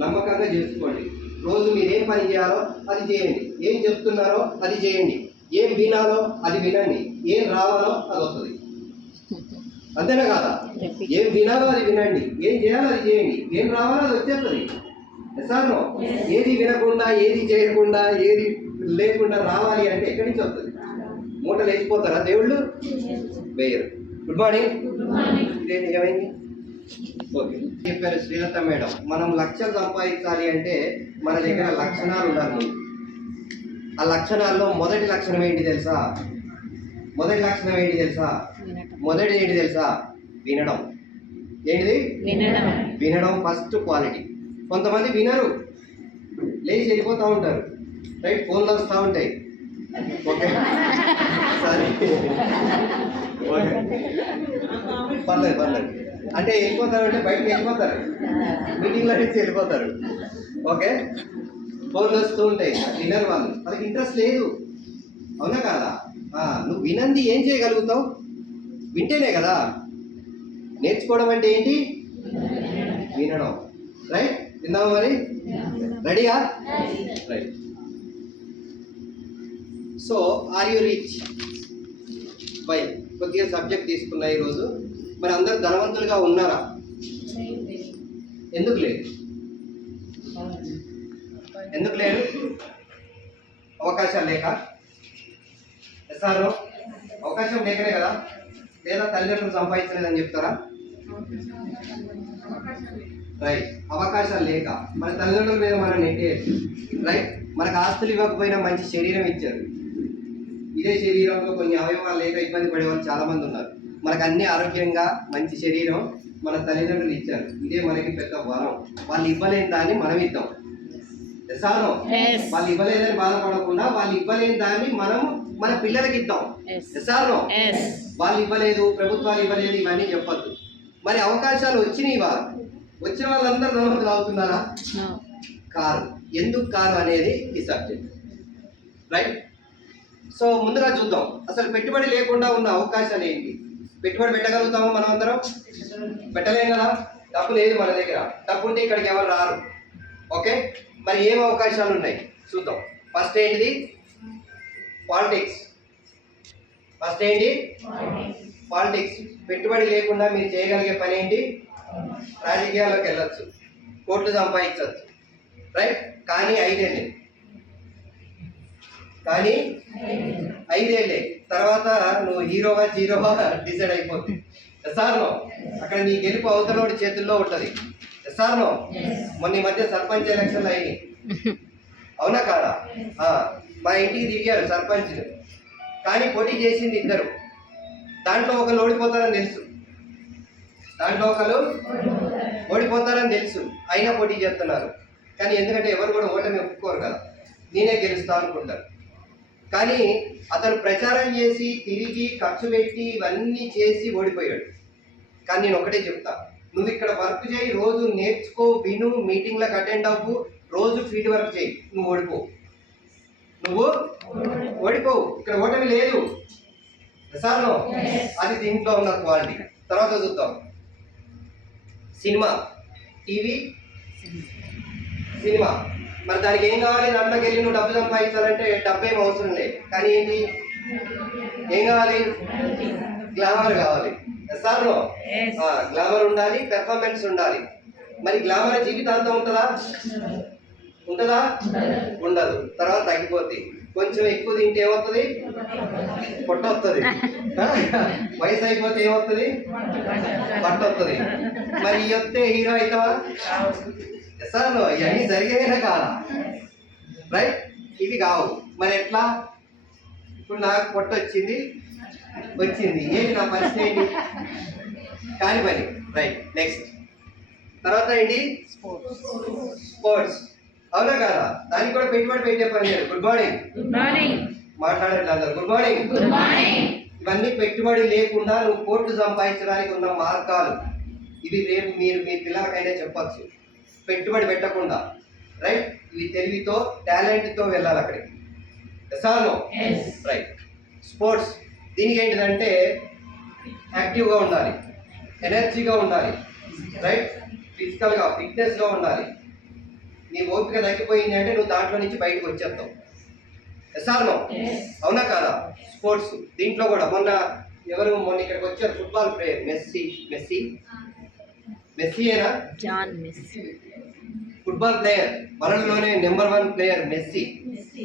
నమ్మకంగా చేసుకోండి. రోజు మీరు ఏం పని చేయాలో అది చేయండి, ఏం చెప్తున్నారో అది చేయండి, ఏం వినాలో అది వినండి, ఏం రావాలో అది వస్తుంది. అంతేనా కాదా? ఏం వినాలో అది వినండి, ఏం చేయాలో అది చేయండి, ఏం రావాలో అది వచ్చేస్తుంది. సార్ ఏది వినకుండా, ఏది చేయకుండా, ఏది లేకుండా రావాలి అంటే ఎక్కడి నుంచి వస్తుంది? మూటలు వేసిపోతారా దేవుళ్ళు? వేయరు. Good morning. ఇదేంటి ఏమైంది? ఓకే, చెప్పారు శ్రీలత మేడం. మనం లక్షలు సంపాదించాలి అంటే మన దగ్గర లక్షణాలు ఉండాలి. ఆ లక్షణాల్లో మొదటి లక్షణం ఏంటి తెలుసా? మొదటి ఏంటి తెలుసా? వినడం. ఏంటిది? వినడం ఫస్ట్ క్వాలిటీ. కొంతమంది వినరు, లేచి వెళ్ళిపోతూ ఉంటారు, రైట్? ఫోన్లు వస్తూ ఉంటాయి. ఓకే సరే, ఓకే పర్లేదు. అంటే వెళ్ళిపోతారంటే బయటకు వెళ్ళిపోతారు, మీటింగ్లో నుంచి వెళ్ళిపోతారు. ఓకే, ఫోన్లు వస్తూ ఉంటాయి, వినరు వాళ్ళు, వాళ్ళకి ఇంట్రెస్ట్ లేదు. అవునా కాదా? నువ్వు వినంది ఏం చేయగలుగుతావు? వింటేనే కదా. నేర్చుకోవడం అంటే ఏంటి? వినడం. రైట్? విందామా మరి? రెడీయా? Right. So are you rich? By కొద్దిగా సబ్జెక్ట్ తీసుకున్నా ఈరోజు. మరి అందరూ ధనవంతులుగా ఉన్నారా? ఎందుకు లేదు? అవకాశాలు లేక? సార్ అవకాశం లేకనే కదా? లేదా తల్లిదండ్రులు సంపాదించలేదని చెప్తారా? రైట్, అవకాశాలు లేక మన తల్లిదండ్రుల మీద మనం నెట్టేయచ్చు. రైట్, మనకు ఆస్తులు ఇవ్వకపోయినా మంచి శరీరం ఇచ్చారు. ఇదే శరీరంలో కొన్ని అవయవాలు లేక ఇబ్బంది పడే వాళ్ళు చాలా మంది ఉన్నారు. మనకు అన్ని ఆరోగ్యంగా మంచి శరీరం మన తల్లిదండ్రులు ఇచ్చారు. ఇదే మనకి పెద్ద వరం. వాళ్ళు ఇవ్వలేని దాన్ని మనం ఇద్దాం. సాను వాళ్ళు ఇవ్వలేదని బాధపడకుండా వాళ్ళు ఇవ్వలేని దాన్ని మనం మన పిల్లలకి ఇద్దాం. సాను వాళ్ళు ఇవ్వలేదు, ప్రభుత్వాలు ఇవ్వలేదు, ఇవన్నీ చెప్పద్దు. మరి అవకాశాలు వచ్చిన వాళ్ళందరూ ధనవంతులు అవుతున్నారా? కారు. ఎందుకు కారు అనేది ఈ సబ్జెక్ట్. రైట్. సో ముందుగా చూద్దాం అసలు పెట్టుబడి లేకుండా ఉన్న అవకాశాలు ఏంటి. పెట్టుబడి పెట్టగలుగుతామా మనం అందరం? పెట్టలేం కదా. డబ్బు లేదు మన దగ్గర. డబ్బు ఉంటే ఇక్కడికి ఎవరు రారు. ఓకే, మరి ఏం అవకాశాలు ఉన్నాయి చూద్దాం. ఫస్ట్ ఏంటిది? పాలిటిక్స్. పెట్టుబడి లేకుండా మీరు చేయగలిగే పని ఏంటి? రాజకీయాల్లోకి వెళ్ళొచ్చు, కోట్లు సంపాదించవచ్చు. రైట్. కానీ ఐదేళ్ళే తర్వాత నువ్వు హీరోవా జీరోవా డిసైడ్ అయిపోతుంది. ఎస్ఆర్నో అక్కడ నీ గెలుపు అవతలోడి చేతుల్లో ఉంటుంది. ఎస్ఆర్నో మొన్న ఈ మధ్య సర్పంచ్ ఎలక్షన్లు అయినాయి, అవునా కాదా? మా ఇంటికి తిరిగారు సర్పంచ్లు, కానీ పోటీ చేసింది ఇద్దరు. దాంట్లో ఒకరు ఓడిపోతారని తెలుసు, అయినా పోటీ చేస్తున్నారు. కానీ ఎందుకంటే ఎవరు కూడా ఓటమి ఒప్పుకోరు కదా, నేనే గెలుస్తా అనుకుంటారు. కానీ అతను ప్రచారం చేసి తిరిగి ఖర్చు పెట్టి ఇవన్నీ చేసి ఓడిపోయాడు. కానీ నేను ఒకటే చెప్తా, నువ్వు ఇక్కడ వర్క్ చేయి, రోజు నేర్చుకో, విను, మీటింగ్లకు అటెండ్ అవ్వు, రోజు ఫీల్డ్ వర్క్ చేయి, నువ్వు ఓడిపోవు. ఇక్కడ ఓటమి లేదు. సార్నో అది దీంట్లో ఉన్న క్వాలిటీ. తర్వాత చూద్దాం. సినిమా. మరి దానికి ఏం కావాలి? దాంట్లోకి వెళ్ళి నువ్వు డబ్బు సంపాదించాలంటే డబ్బు ఏం అవసరం లేదు. కానీ ఏంటి, ఏం కావాలి? గ్లామర్ కావాలి. సార్నో గ్లామర్ ఉండాలి, పెర్ఫార్మెన్స్ ఉండాలి. మరి గ్లామర్ జీవితాంతం ఉంటుందా? ఉండదు. తర్వాత తగ్గిపోద్ది. కొంచెం ఎక్కువ తింటే ఏమవుతుంది? పొట్ట వస్తుంది. వయసు అయిపోతే ఏమవుతుంది? పొట్ట వస్తుంది. మరి ఈ వస్తే హీరో అవుతావా? సార్ ఇవన్నీ జరిగేనా కాదా? రైట్, ఇవి కావు. మరి ఎట్లా? ఇప్పుడు నాకు పొట్ట వచ్చింది, ఏంటి నా పరిస్థితి ఏంటి? కాని పని. రైట్. నెక్స్ట్ తర్వాత ఏంటి? స్పోర్ట్స్. అవునా కాదా? దానికి కూడా పెట్టుబడి పెట్టే పని లేదు. గుడ్ మార్నింగ్ మాట్లాడట్లేదు అందరు. Good morning. ఇవన్నీ పెట్టుబడి లేకుండా నువ్వు కోట్లు సంపాదించడానికి ఉన్న మార్గాలు ఇవి. రేపు మీరు మీ పిల్లలకైనా చెప్పచ్చు, పెట్టుబడి పెట్టకుండా. రైట్. ఇవి తెలివితో, టాలెంట్తో వెళ్ళాలి అక్కడికి. సార్నో రైట్. స్పోర్ట్స్ దీనికి ఏంటిదంటే యాక్టివ్గా ఉండాలి, ఎనర్జీగా ఉండాలి. రైట్. ఫిజికల్గా ఫిట్నెస్గా ఉండాలి. నీ ఓపిక తగ్గిపోయింది అంటే నువ్వు దాంట్లో నుంచి బయటకు వచ్చేస్తావు. ఎస్ఆర్నో అవునా కాదా? స్పోర్ట్స్ దీంట్లో కూడా మొన్న ఇక్కడికి వచ్చారు ఫుట్బాల్ ప్లేయర్ మెస్సీయేనా? జాన్ మెస్సీ ఫుట్బాల్ ప్లేయర్, వరల్డ్లోనే నెంబర్ 1 ప్లేయర్ మెస్సీ,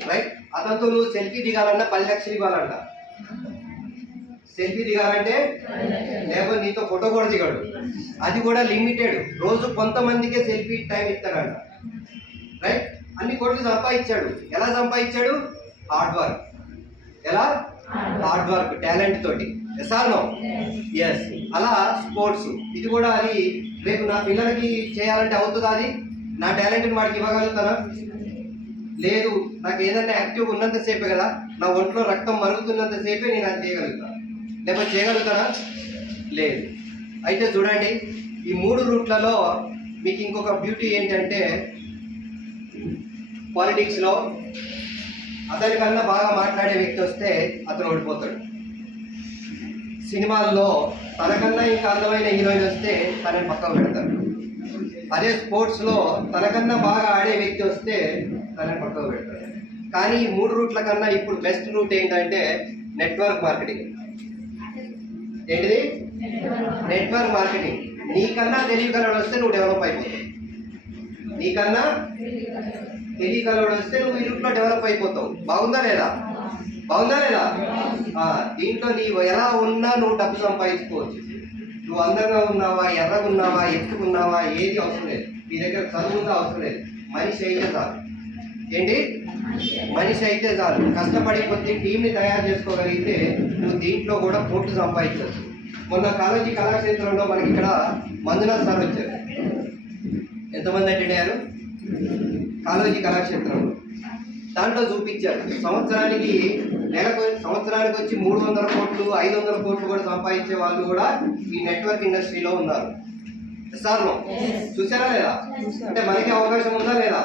రైట్? అతనితో నువ్వు సెల్ఫీ దిగాలన్నా 10 లక్షలు ఇవ్వాలంట. సెల్ఫీ దిగాలంటే లేకపోతే నీతో ఫోటో కూడా దిగాడు, అది కూడా లిమిటెడ్. రోజు కొంతమందికే సెల్ఫీ టైం ఇస్తాడంట, రైట్? అన్ని కోట్లు సంపాదించాడు. ఎలా సంపాదించాడు? Hard work. ఎలా? హార్డ్ వర్క్, టాలెంట్ తోటి. ఎస్ఆర్నో? ఎస్. అలా స్పోర్ట్స్ ఇది కూడా, అది రేపు నా పిల్లలకి చేయాలంటే అవుతుందా? అది నా టాలెంట్ని వాడికి ఇవ్వగలుగుతారా? లేదు. నాకు ఏదైనా యాక్టివ్ ఉన్నంతసేపే కదా, నా ఒంట్లో రక్తం మరుగుతున్నంతసేపే నేను అది చేయగలుగుతాను, లేకపోతే చేయగలుగుతానా? లేదు. అయితే చూడండి, ఈ 3 రూట్లలో మీకు ఇంకొక బ్యూటీ ఏంటంటే, పాలిటిక్స్లో అతనికన్నా బాగా మాట్లాడే వ్యక్తి వస్తే అతను ఓడిపోతాడు. సినిమాల్లో తనకన్నా ఇంకా అందమైన హీరోయిన్ వస్తే తనని పక్కకు పెడతారు. అదే స్పోర్ట్స్లో తనకన్నా బాగా ఆడే వ్యక్తి వస్తే తనని పక్కకు పెడతారు. కానీ ఈ 3 రూట్ల కన్నా ఇప్పుడు బెస్ట్ రూట్ ఏంటంటే నెట్వర్క్ మార్కెటింగ్. ఏంటిది? Network marketing. నీకన్నా తెలియగలడు వస్తే నువ్వు డెవలప్ అయిపోతావు. నీకన్నా తెలియగలడు వస్తే నువ్వు ఈ రూట్లో డెవలప్ అయిపోతావు. బాగుందా లేదా? బాగుందా లేదా? దీంట్లో నీవు ఎలా ఉన్నా నువ్వు డబ్బు సంపాదించుకోవచ్చు. నువ్వు అందంగా ఉన్నావా, ఎర్రగా ఉన్నావా, ఎత్తుకున్నావా, ఏది అవసరం లేదు. నీ దగ్గర చదువుగా అవసరం లేదు. మనిషి అయితే చాలు. ఏంటి? మనిషి అయితే చాలు. కష్టపడి కొద్ది టీంని తయారు చేసుకోగలిగితే నువ్వు దీంట్లో కూడా కోట్లు సంపాదించవచ్చు. మొన్న కాలేజీ కళాక్షేత్రంలో మనకి ఇక్కడ మంజునాథ్ సార్ వచ్చారు. ఎంతమంది అటెండ్ అయ్యారు? కాలేజీ కళాక్షేత్రంలో దాంట్లో చూపించారు. సంవత్సరానికి వచ్చి 300 కోట్లు 500 కోట్లు కూడా సంపాదించే వాళ్ళు కూడా ఈ నెట్వర్క్ ఇండస్ట్రీలో ఉన్నారు. సార్ చూసారా లేదా? అంటే మనకి అవకాశం ఉందా లేదా?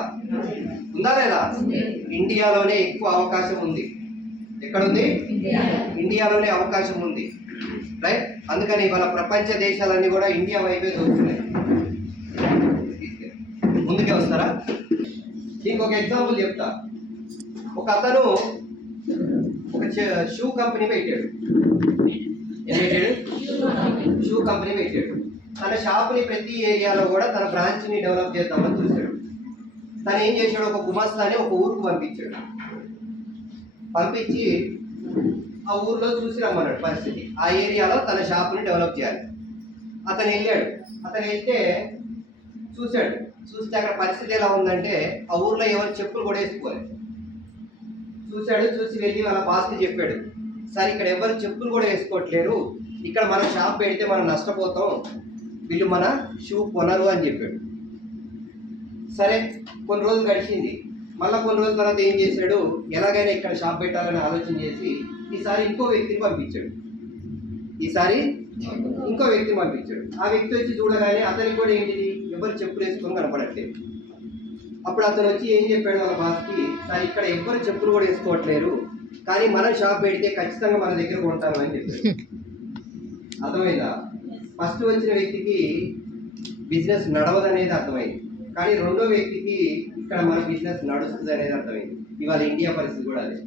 ఉందా లేదా? ఇండియాలోనే ఎక్కువ అవకాశం ఉంది. ఎక్కడుంది? ఇండియాలోనే అవకాశం ఉంది, రైట్? అందుకని ఇవాళ ప్రపంచ దేశాలన్నీ కూడా ఇండియా వైపే చూస్తున్నాయి. ముందుకే వస్తారా? దీనికి ఒక ఎగ్జాంపుల్ చెప్తా. ఒక అతను ఒక షూ కంపెనీ పెట్టాడు. షూ కంపెనీ పెట్టాడు. తన షాప్ని ప్రతి ఏరియాలో కూడా తన బ్రాంచ్ని డెవలప్ చేద్దామని చూశాడు. తను ఏం చేశాడు? ఒక గుమస్తాని ఒక ఊరుకు పంపించాడు. పంపించి ఆ ఊర్లో చూసి రమ్మన్నాడు పరిస్థితి. ఆ ఏరియాలో తన షాప్ని డెవలప్ చేయాలి. అతను వెళ్ళాడు. అతను వెళ్తే చూశాడు. చూస్తే అక్కడ పరిస్థితి ఎలా ఉందంటే ఆ ఊర్లో ఎవరు చెప్పులు కూడా వేసుకోలేదు. చూశాడు. చూసి వెళ్ళి వాళ్ళ బాస్కి చెప్పాడు, సార్ ఇక్కడ ఎవరు చెప్పులు కూడా వేసుకోవట్లేరు, ఇక్కడ మన షాప్ పెడితే మనం నష్టపోతాం, వీళ్ళు మన షూ కొనరు అని చెప్పాడు. సరే, కొన్ని రోజులు గడిచింది. మళ్ళీ కొన్ని రోజుల తర్వాత ఏం చేశాడు? ఎలాగైనా ఇక్కడ షాప్ పెట్టాలని ఆలోచన చేసి ఈసారి ఇంకో వ్యక్తిని పంపించాడు. ఆ వ్యక్తి వచ్చి చూడగానే అతనికి కూడా ఏంటిది, ఎవరు చెప్పులు వేసుకొని కనపడట్లేదు. అప్పుడు అతను వచ్చి ఏం చెప్పాడు వాళ్ళ బాస్కి, సార్ ఇక్కడ ఎవరు చెప్పులు కూడా వేసుకోవట్లేరు, కానీ మనం షాప్ పెడితే ఖచ్చితంగా మన దగ్గర కొంటాము అని చెప్పాడు. అర్థమైందా? ఫస్ట్ వచ్చిన వ్యక్తికి బిజినెస్ నడవదనేది అర్థమైంది, కానీ రెండో వ్యక్తికి ఇక్కడ మన బిజినెస్ నడుస్తుంది అనేది అర్థమైంది. ఇవాళ ఇండియా పరిస్థితి కూడా అదే.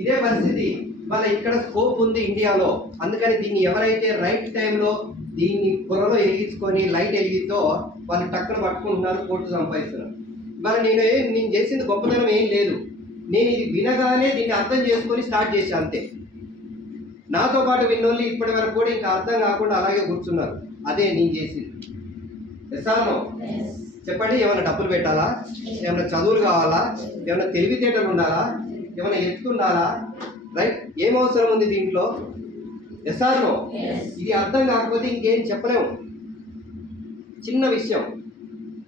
ఇదే పరిస్థితి. ఇవాళ ఇక్కడ స్కోప్ ఉంది ఇండియాలో. అందుకని దీన్ని ఎవరైతే రైట్ టైంలో దీన్ని పొరలో వెలిగించుకొని లైట్ వెలిగిద్దో వాళ్ళు టక్కున పట్టుకుంటున్నారు, కోట్లు సంపాదిస్తున్నారు. ఇవాళ నేను చేసింది గొప్పతనం ఏం లేదు. నేను ఇది వినగానే దీన్ని అర్థం చేసుకొని స్టార్ట్ చేశాను అంతే. నాతో పాటు విన్నోళ్ళు ఇప్పటి వరకు కూడా ఇంకా అర్థం కాకుండా అలాగే కూర్చున్నారు. అదే నేను చేసింది. ఎస్ఆర్నో? చెప్పండి. ఏమైనా డబ్బులు పెట్టాలా? ఏమైనా చదువులు కావాలా? ఏమైనా తెలివితేటలు ఉండాలా? ఏమైనా ఎత్తుండాలా? రైట్? ఏం అవసరం ఉంది దీంట్లో? ఎస్ఆర్నో? ఇది అర్థం కాకపోతే ఇంకేం చెప్పలేము. చిన్న విషయం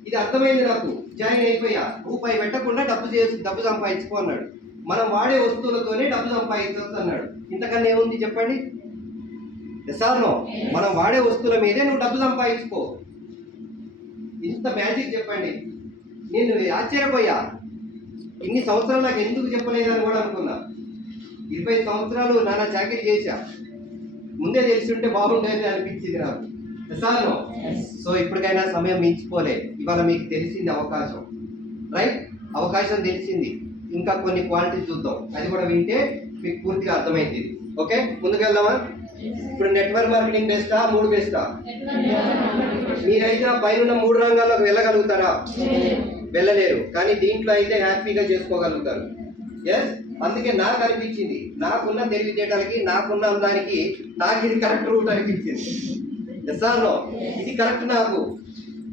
ఇది అర్థమైంది నాకు. జాయిన్ అయిపోయా. రూపాయి పెట్టకుండా డబ్బు సంపాదించుకో అన్నాడు. మనం వాడే వస్తువులతోనే డబ్బు సంపాదించవచ్చు అన్నాడు. ఇంతకన్నా ఏముంది చెప్పండి? ఎస్ఆర్నో? మనం వాడే వస్తువుల మీదే నువ్వు డబ్బు సంపాదించుకో. ఇంత మ్యాజిక్ చెప్పండి. నేను ఆశ్చర్యపోయా. ఇన్ని సంవత్సరాలు నాకు ఎందుకు చెప్పలేదని కూడా అనుకున్నా. 20 సంవత్సరాలు నాన్న చాకరీ చేశా. ముందే తెలిసి ఉంటే బాగుండేది అనిపించింది నాకు. సార్ సో ఇప్పటికైనా సమయం మించిపోలే. ఇవాళ మీకు తెలిసింది అవకాశం, రైట్? అవకాశం తెలిసింది. ఇంకా కొన్ని క్వాలిటీస్ చూద్దాం, అది కూడా వింటే మీకు పూర్తిగా అర్థమైంది. ఓకే, ముందుకెళ్దామా? ఇప్పుడు నెట్వర్క్ మార్కెటింగ్ బెస్టా, 3 బెస్టా? మీరైతే పైన 3 రంగాల్లోకి వెళ్ళగలుగుతారా? వెళ్ళలేరు. కానీ దీంట్లో అయితే హ్యాపీగా చేసుకోగలుగుతారు. ఎస్, అందుకే నాకు అనిపించింది, నాకున్న తెలివితేటలకి, నాకున్న అందానికి నాకు ఇది కరెక్ట్ రూట్ అనిపించింది. Yes or no? ఇది కరెక్ట్ నాకు,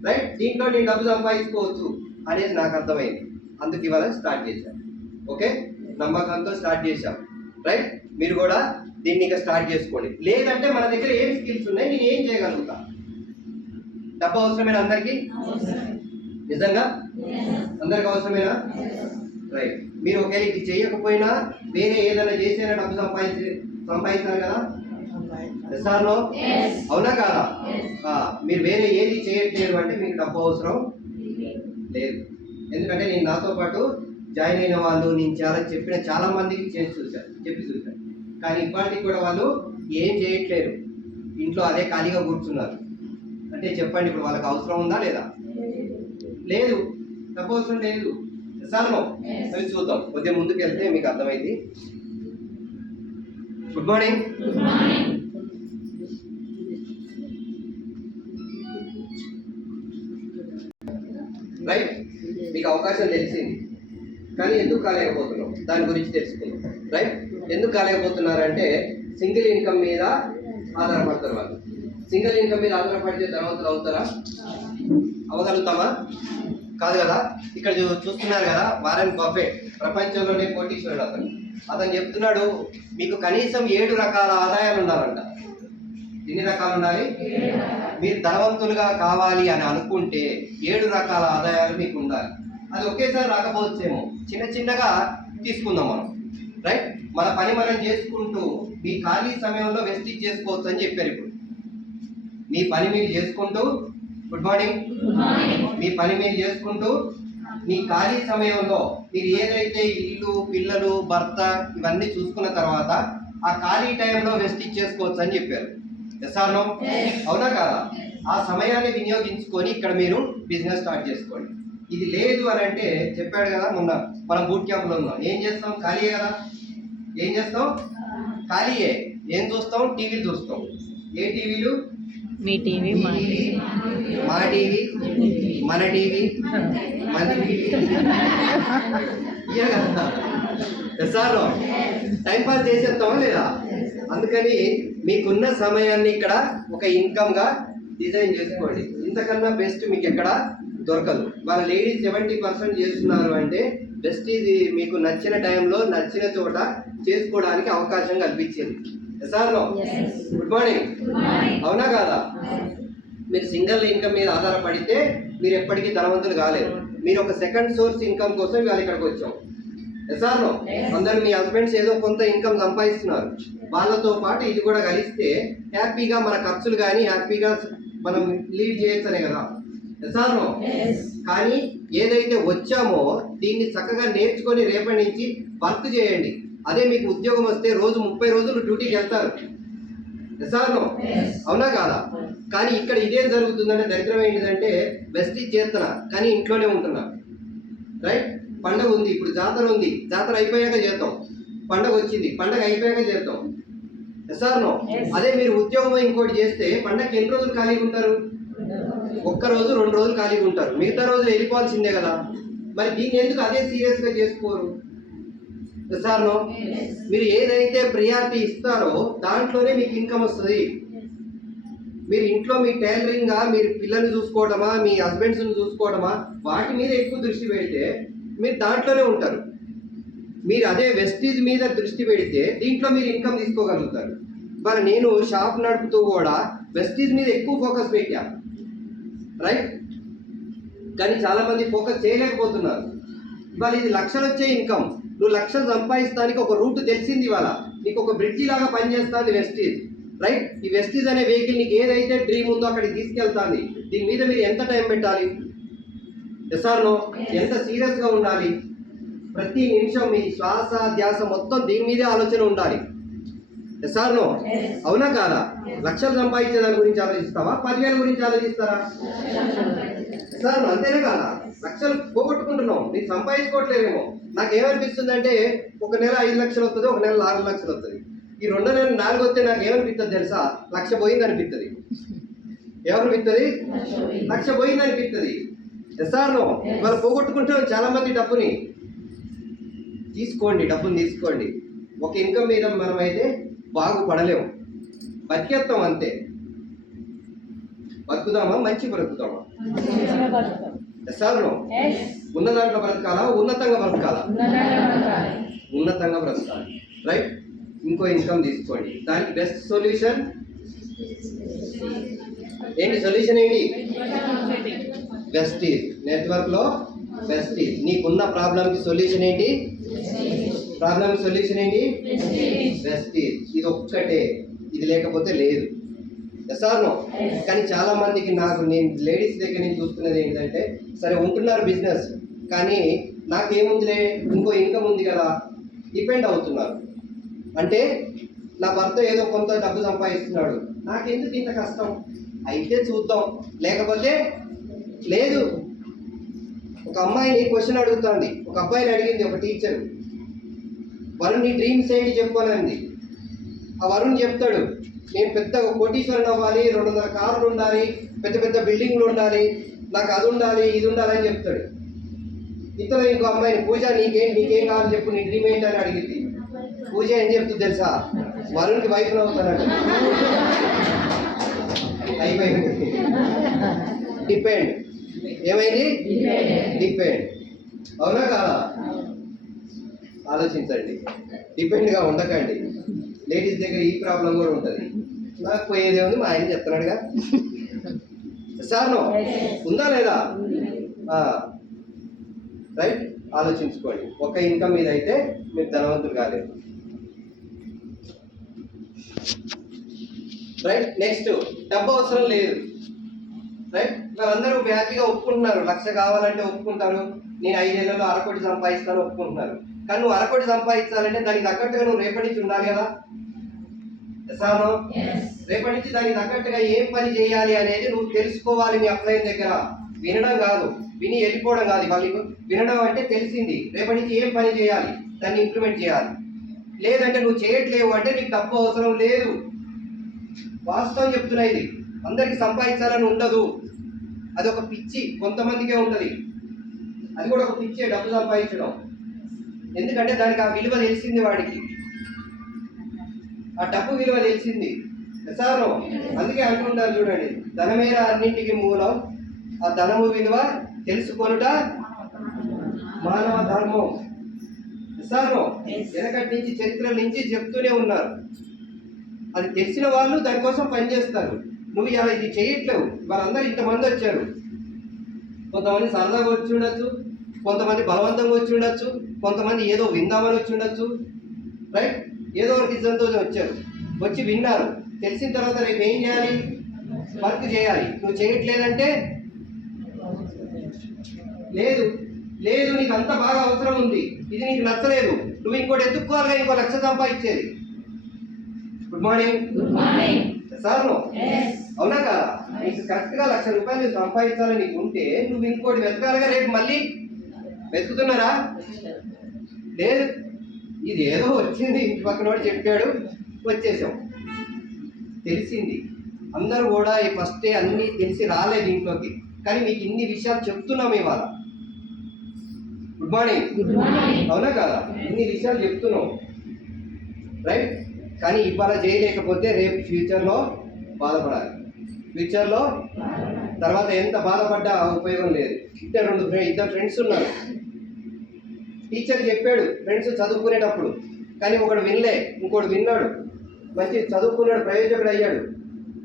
రైట్? దీంట్లో నేను డబ్బు సంపాదించుకోవచ్చు అనేది నాకు అర్థమైంది. అందుకు ఇవాళ స్టార్ట్ చేశాను. ఓకే, నమ్మకంతో స్టార్ట్ చేశాం, రైట్? మీరు కూడా దీన్ని ఇంకా స్టార్ట్ చేసుకోండి. లేదంటే మన దగ్గర ఏం స్కిల్స్ ఉన్నాయి, నేను ఏం చేయగలుగుతా? డబ్బు అవసరమేనా అందరికీ? నిజంగా అందరికి అవసరమేనా? రైట్. మీరు ఒకవేళ ఇది చేయకపోయినా వేరే ఏదైనా చేసైనా డబ్బు సంపాదించాలి కదా? ఎస్ఆర్లో అవునా కాదా? మీరు వేరే ఏది చేయట్లేదు అంటే మీకు డబ్బు అవసరం లేదు. ఎందుకంటే నేను నాతో పాటు జాయిన్ అయిన వాళ్ళు, నేను చెప్పిన చాలా మందికి చెప్పి చూశాను. కానీ ఇప్పటికి కూడా వాళ్ళు ఏం చేయట్లేరు, ఇంట్లో అదే ఖాళీగా కూర్చున్నారు. అంటే చెప్పండి, ఇప్పుడు వాళ్ళకి అవసరం ఉందా లేదా? లేదు, డబ్బు అవసరం లేదు. సార్మో అది చూద్దాం. కొద్దిగా ముందుకు వెళ్తే మీకు అర్థమైంది. Good morning. రైట్, మీకు అవకాశం తెలిసింది, కానీ ఎందుకు కాలేకపోతున్నాం దాని గురించి తెలుసుకుందాం. రైట్, ఎందుకు కాలేకపోతున్నారంటే సింగిల్ ఇన్కమ్ మీద ఆధారపడతారు వాళ్ళు. సింగిల్ ఇన్కమ్ మీద ఆధారపడితే ధనవంతులు అవుతారా? అవ్వగలుగుతామా? కాదు కదా. ఇక్కడ చూస్తున్నారు కదా, వారెన్ బఫెట్ ప్రపంచంలోనే కోటీశ్వరుడు. అతను చెప్తున్నాడు, మీకు కనీసం 7 రకాల ఆదాయాలు ఉండాలంట. ఎన్ని రకాలు ఉండాలి? మీరు ధనవంతులుగా కావాలి అని అనుకుంటే 7 రకాల ఆదాయాలు మీకు ఉండాలి. అది ఒకేసారి రాకపోవచ్చేమో, చిన్న చిన్నగా తీసుకుందాం మనం, రైట్? మన పని మనం చేసుకుంటూ మీ ఖాళీ సమయంలో వెస్టిజ్ చేసుకోవచ్చు అని చెప్పారు. ఇప్పుడు మీ పని మీరు చేసుకుంటూ, గుడ్ మార్నింగ్, మీ పని మీరు చేసుకుంటూ మీ ఖాళీ సమయంలో మీరు ఏదైతే ఇల్లు, పిల్లలు, భర్త ఇవన్నీ చూసుకున్న తర్వాత ఆ ఖాళీ టైంలో వెస్టిజ్ చేసుకోవచ్చు అని చెప్పారు. ఎస్ఆర్నో అవునా కాదా? ఆ సమయాన్ని వినియోగించుకొని ఇక్కడ మీరు బిజినెస్ స్టార్ట్ చేసుకోండి. ఇది లేదు అని అంటే చెప్పాడు కదా, మొన్న మనం బూట్ క్యాంప్లో ఉన్నాం. ఏం చేస్తాం? ఖాళీయే కదా. ఏం చేస్తాం? ఖాళీయే. ఏం చూస్తాం? టీవీలు చూస్తాం. ఏ టీవీలు? మీ టీవీ, మా టీవీ, మన టీవీ, మన టీవీ. ఎస్ఆర్నో టైం పాస్ చేసేస్తామా లేదా? అందుకని మీకున్న సమయాన్ని ఇక్కడ ఒక ఇన్కమ్గా డిజైన్ చేసుకోండి. ఇంతకన్నా బెస్ట్ మీకు ఎక్కడ దొరకదు. వాళ్ళ లేడీస్ 70% చేస్తున్నారు అంటే బెస్ట్ ఇది మీకు నచ్చిన టైంలో నచ్చిన చోట చేసుకోవడానికి అవకాశం కల్పించింది. ఎస్ఆర్నో గుడ్ మార్నింగ్, అవునా కాదా? మీరు సింగిల్ ఇన్కమ్ మీద ఆధారపడితే మీరు ఎప్పటికీ ధనవంతులు కాలేరు. మీరు ఒక సెకండ్ సోర్స్ ఇన్కమ్ కోసం ఇవాళ ఇక్కడికి వచ్చాం. ఎస్ఆర్నో అందరు మీ హస్బెండ్స్ ఏదో కొంత ఇన్కమ్ సంపాదిస్తున్నారు, వాళ్ళతో పాటు ఇది కూడా కలిస్తే హ్యాపీగా మన ఖర్చులు కానీ హ్యాపీగా మనం లీడ్ చేయొచ్చనే కదా. ఎస్ఆర్నో కానీ ఏదైతే వచ్చామో దీన్ని చక్కగా నేర్చుకొని రేపటి నుంచి వర్క్ చేయండి. అదే మీకు ఉద్యోగం వస్తే రోజు 30 రోజులు డ్యూటీకి వెళ్తారు. ఎస్ఆర్నో అవునా కాదా? కానీ ఇక్కడ ఇదేం జరుగుతుందంటే దరిద్రం ఏంటిదంటే వెస్టిజ్ చేస్తున్నా కానీ ఇంట్లోనే ఉంటున్నా, రైట్? పండగ ఉంది, ఇప్పుడు జాతర ఉంది, జాతర అయిపోయాక చేద్దాం. పండగ వచ్చింది, పండగ అయిపోయాక చేద్దాం. ఎస్ఆర్నో అదే మీరు ఉద్యోగం ఇంకోటి చేస్తే పండగకి ఎన్ని రోజులు ఖాళీగా ఉంటారు? 1 రోజు 2 రోజులు ఖాళీగా ఉంటారు, మిగతా రోజులు వెళ్ళిపోవాల్సిందే కదా. మరి దీన్ని ఎందుకు అదే సీరియస్గా చేసుకోరు? ఎస్ఆర్నో మీరు ఏదైతే ప్రియారిటీ ఇస్తారో దాంట్లోనే మీకు ఇన్కమ్ వస్తుంది. మీరు ఇంట్లో మీ టైలరింగా, మీరు పిల్లల్ని చూసుకోవడమా, మీ హస్బెండ్స్ని చూసుకోవడమా, వాటి మీద ఎక్కువ దృష్టి పెడితే మీరు దాంట్లోనే ఉంటారు. మీరు అదే వెస్టీజ్ మీద దృష్టి పెడితే దీంట్లో మీరు ఇన్కమ్ తీసుకోగలుగుతారు. మరి నేను షాప్ నడుపుతూ కూడా వెస్టీజ్ మీద ఎక్కువ ఫోకస్ పెట్టా, రైట్? కానీ చాలామంది ఫోకస్ చేయలేకపోతున్నారు. ఇవాళ ఇది లక్షలు వచ్చే ఇన్కమ్, నువ్వు లక్షలు సంపాదిస్తానికి ఒక రూట్ తెలిసింది. ఇవాళ నీకు ఒక బ్రిడ్జి లాగా పనిచేస్తుంది వెస్టీజ్, రైట్? ఈ వెస్టీజ్ అనే వెహికల్ నీకు ఏదైతే డ్రీమ్ ఉందో అక్కడికి తీసుకెళ్తాంది. దీని మీద మీరు ఎంత టైం పెట్టాలి? ఎస్ఆర్నో ఎంత సీరియస్గా ఉండాలి? ప్రతి నిమిషం మీ శ్వాస ధ్యాస మొత్తం దీని మీదే ఆలోచన ఉండాలి. Sir no? అవునా కాదా? లక్షలు సంపాదించే దాని గురించి ఆలోచిస్తావా, 10,000 గురించి ఆలోచిస్తారా? సార్ అంతేనే కాదా? లక్షలు పోగొట్టుకుంటున్నాం, నీకు సంపాదించుకోవట్లేదేమో. నాకేమనిపిస్తుంది అంటే ఒక నెల 5 లక్షలు వస్తుంది, ఒక నెల 4 లక్షలు వస్తుంది. ఈ 2 నెలలు 4 వస్తే నాకు ఏమనిపిస్తుంది తెలుసా? లక్ష పోయింది అనిపిస్తుంది. ఏమనిపిస్తుంది? లక్ష పోయింది అనిపిస్తుంది. Sir no? ఇవాళ పోగొట్టుకుంటున్నాం చాలా మంది డబ్బుని. తీసుకోండి, డబ్బుని తీసుకోండి. ఒక ఇన్కమ్ మీద మనమైతే బాగుపడలేము, బతికేస్తాం అంతే. బతుకుదామా? మంచి బ్రతుకుతామా? Sir no? ఉన్న దాంట్లో బ్రతకాలా, ఉన్నతంగా బ్రతకాలా? ఉన్నతంగా బ్రతకాలి. రైట్? ఇంకో ఇన్కమ్ తీసుకోండి. దానికి బెస్ట్ సొల్యూషన్ ఏంటి? సొల్యూషన్ ఏంటి? వెస్టీజ్ నెట్వర్క్ లో వెస్టీజ్. నీకున్న ప్రాబ్లంకి సొల్యూషన్ ఏంటి? ప్రాబ్లం సొల్యూషన్ ఏంటి? వెస్టీజ్. ఇది ఒక్కటే, ఇది లేకపోతే లేదు. Sir no? కానీ చాలా మందికి, నేను లేడీస్ దగ్గర నుంచి చూస్తున్నది ఏంటంటే, సరే ఉంటున్నారు బిజినెస్, కానీ నాకేముందిలే, ఇంకో ఇన్కమ్ ఉంది కదా, డిపెండ్ అవుతున్నారు. అంటే నా భర్త ఏదో కొంత డబ్బు సంపాదిస్తున్నాడు, నాకెందుకు ఇంత కష్టం, అయితే చూద్దాం, లేకపోతే లేదు. ఒక అమ్మాయిని క్వశ్చన్ అడుగుతుంది, ఒక అబ్బాయిని అడిగింది ఒక టీచర్, వరుణ్ నీ డ్రీమ్స్ ఏంటి చెప్పుకోనండి. ఆ వరుణ్ చెప్తాడు, నేను పెద్ద కోటీశ్వరుడు అవ్వాలి, 200 కార్లు ఉండాలి, పెద్ద పెద్ద బిల్డింగ్లు ఉండాలి, నాకు అది ఉండాలి, ఇది ఉండాలి అని చెప్తాడు. ఇతర ఇంకో అమ్మాయిని, పూజ నీకేం కావాలని చెప్పు, నీ డ్రీమ్ ఏంటి అని అడిగింది. పూజ ఏం చెప్తుంది తెలుసా? వరుణ్కి వైఫ్ అవుతాడు. అయిపోయింది. డిపెండ్. ఏమైంది? డిపెండ్. అవునా కాదా? ఆలోచించండి, డిపెండ్గా ఉండకండి. లేడీస్ దగ్గర ఈ ప్రాబ్లం కూడా ఉంటుంది. నాకు పోయేదే ఉంది, మా ఆయన చెప్తున్నాడుగా. Sir no? ఉందా లేదా? రైట్? ఆలోచించుకోండి. ఒక ఇన్కమ్ మీద అయితే మీరు ధనవంతులు కాలేదు. రైట్? నెక్స్ట్, డబ్బు అవసరం లేదు. రైట్? వాళ్ళందరూ హ్యాపీగా ఒప్పుకుంటున్నారు, 1,00,000 కావాలంటే ఒప్పుకుంటారు, నేను 5 ఏళ్లలో 1 కోటి సంపాదిస్తాను ఒప్పుకుంటున్నారు. కానీ నువ్వు 1 కోటి సంపాదించాలంటే దానికి తగ్గట్టుగా నువ్వు రేపటి నుంచి ఉండాలి కదా. సార్ రేపటి నుంచి దానికి తగ్గట్టుగా ఏం పని చేయాలి అనేది నువ్వు తెలుసుకోవాలి. నీ అప్లైన్ దగ్గర వినడం కాదు, విని వెళ్ళిపోవడం కాదు. వాళ్ళు వినడం అంటే తెలిసింది, రేపటి నుంచి ఏం పని చేయాలి, దాన్ని ఇంప్లిమెంట్ చేయాలి. లేదంటే నువ్వు చేయట్లేవు అంటే నీకు డబ్బు అవసరం లేదు. వాస్తవం చెప్తున్నా, ఇది అందరికి సంపాదించాలని ఉండదు, అది ఒక పిచ్చి, కొంతమందికే ఉంటుంది. అది కూడా ఒక పిచ్చే, డబ్బు సంపాదించడం. ఎందుకంటే దానికి ఆ విలువ తెలిసింది, వాడికి ఆ డబ్బు విలువ తెలిసింది. సార్ అందుకే అంటుంటారు చూడండి, ధనమేర అన్నింటికి మూలం, ఆ ధనము విలువ తెలుసుకొనుట మానవ ధర్మం. సార్ వెనకటి నుంచి చరిత్రల నుంచి చెప్తూనే ఉన్నారు. అది తెలిసిన వాళ్ళు దానికోసం పనిచేస్తారు. నువ్వు ఇలా ఇది చేయట్లేవు. వాళ్ళందరూ ఇంతమంది వచ్చారు, కొంతమంది సరదాగా వచ్చి ఉండొచ్చు, కొంతమంది బలవంతంగా వచ్చి ఉండొచ్చు, కొంతమంది ఏదో విందామని వచ్చి ఉండొచ్చు. రైట్? ఏదో ఒక ఇజ్జంతో వచ్చారు, వచ్చి విన్నారు. తెలిసిన తర్వాత రేపు ఏం చేయాలి? వర్క్ చేయాలి. నువ్వు చేయట్లేదంటే లేదు లేదు, నీకు అంత బాగా అవసరం ఉంది, ఇది నీకు నచ్చలేదు, నువ్వు ఇంకోటి ఎత్తుక్కోవాలిగా, ఇంకో 1,00,000 సంపాదించేది. Good morning. సార్ అవునా కదా? నీకు కరెక్ట్గా 1,00,000 రూపాయలు సంపాదించాలని నీకు ఉంటే నువ్వు ఇంకోటి వెతకాలిగా. రేపు మళ్ళీ వెతుకుతున్నారా? లేదు, ఇది ఏదో వచ్చింది, ఇంటి పక్కనోడు చెప్పాడు, వచ్చేసాం. తెలిసింది. అందరూ కూడా ఈ ఫస్టే అన్నీ తెలిసి రాలేదు ఇంట్లోకి, కానీ మీకు ఇన్ని విషయాలు చెప్తున్నాం ఇవాళ. Good morning. అవునా కదా? ఇన్ని విషయాలు చెప్తున్నాం. రైట్? కానీ ఇవాళ చేయలేకపోతే రేపు ఫ్యూచర్లో బాధపడాలి. ఫ్యూచర్లో తర్వాత ఎంత బాధపడ్డా ఉపయోగం లేదు. ఇద్దరు ఫ్రెండ్స్ ఉన్నారు. టీచర్ చెప్పాడు ఫ్రెండ్స్ చదువుకునేటప్పుడు, కానీ ఒకడు వినలే, ఇంకోటి విన్నాడు, మంచి చదువుకున్నాడు, ప్రయోజకుడు అయ్యాడు.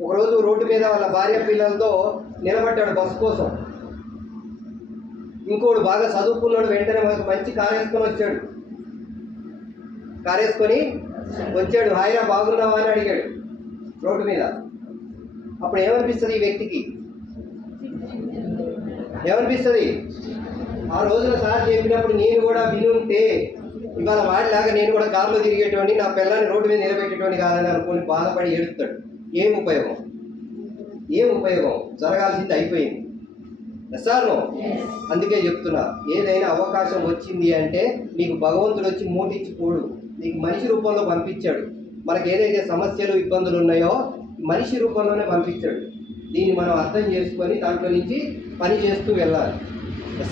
ఒకరోజు రోడ్డు మీద వాళ్ళ భార్య పిల్లలతో నిలబడ్డాడు బస్సు కోసం. ఇంకోడు బాగా చదువుకున్నాడు, వెంటనే మంచి కారు వేసుకొని వచ్చాడు. కారు వేసుకొని వచ్చాడు, హాయిగా బాగున్నావా అని అడిగాడు రోడ్డు మీద. అప్పుడు ఏమనిపిస్తుంది ఈ వ్యక్తికి? ఏమనిపిస్తుంది? ఆ రోజున సార్ చెప్పినప్పుడు నేను కూడా వినుంటే ఇవాళ వాడిలాగా నేను కూడా కారులో తిరిగేటోని, నా పిల్లాన్ని రోడ్డు మీద నిలబెట్టేటోని కాదని అనుకుని బాధపడి ఏడుస్తాడు. ఏం ఉపయోగం? ఏం ఉపయోగం? జరగాల్సింది అయిపోయింది. సార్ అందుకే చెప్తున్నా, ఏదైనా అవకాశం వచ్చింది అంటే నీకు భగవంతుడు వచ్చి మూటించి పోడు, నీకు మనిషి రూపంలో పంపించాడు. మనకు ఏదైతే సమస్యలు ఇబ్బందులు ఉన్నాయో మనిషి రూపంలోనే పంపించాడు. దీన్ని మనం అర్థం చేసుకొని దాంట్లో నుంచి పని చేస్తూ వెళ్ళాలి.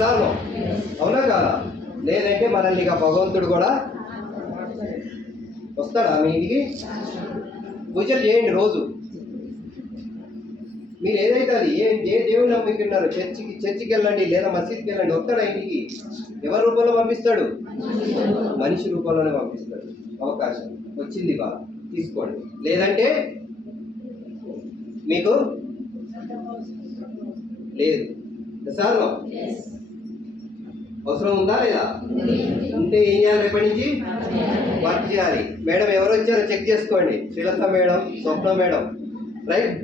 సార్ అవునా కాదా? లేదంటే మనల్ని ఇక భగవంతుడు కూడా వస్తాడా మీ ఇంటికి? పూజలు చేయండి రోజు. మీరు ఏదైతే అది ఏ దేవుని నమ్ముకున్నారో చర్చికి వెళ్ళండి, లేదా మసీద్కి వెళ్ళండి. వస్తాడా ఇంటికి? ఎవరి రూపంలో పంపిస్తాడు? మనిషి రూపంలోనే పంపిస్తాడు. అవకాశం వచ్చింది బాగా తీసుకోండి, లేదంటే మీకు లేదు. సార్ అవసరం ఉందా లేదా? ఉంటే ఏం చేయాలి? రేపటి నుంచి వర్క్ చేయాలి. మేడం ఎవరు వచ్చారో చెక్ చేసుకోండి. శ్రీలత మేడం, స్వప్న మేడం, రైట్?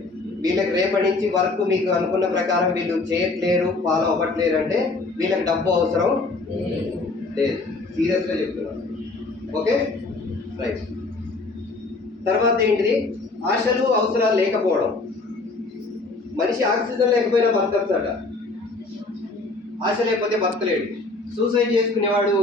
వీళ్ళకి రేపటి నుంచి వర్క్ మీకు అనుకున్న ప్రకారం వీళ్ళు చేయట్లేరు, ఫాలో అవ్వట్లేరు అంటే వీళ్ళకి డబ్బు అవసరం లేదు. సీరియస్గా చెప్తున్నాను. Okay, right. తర్వాత ఏంటిది? ఆశలు అవసరాలు లేకపోవడం. మనిషి ఆక్సిజన్ లేకపోయినా బతకచ్చట, ఆశ లేకపోతే బతకలేడు. సూసైడ్ చేసుకునేవాడు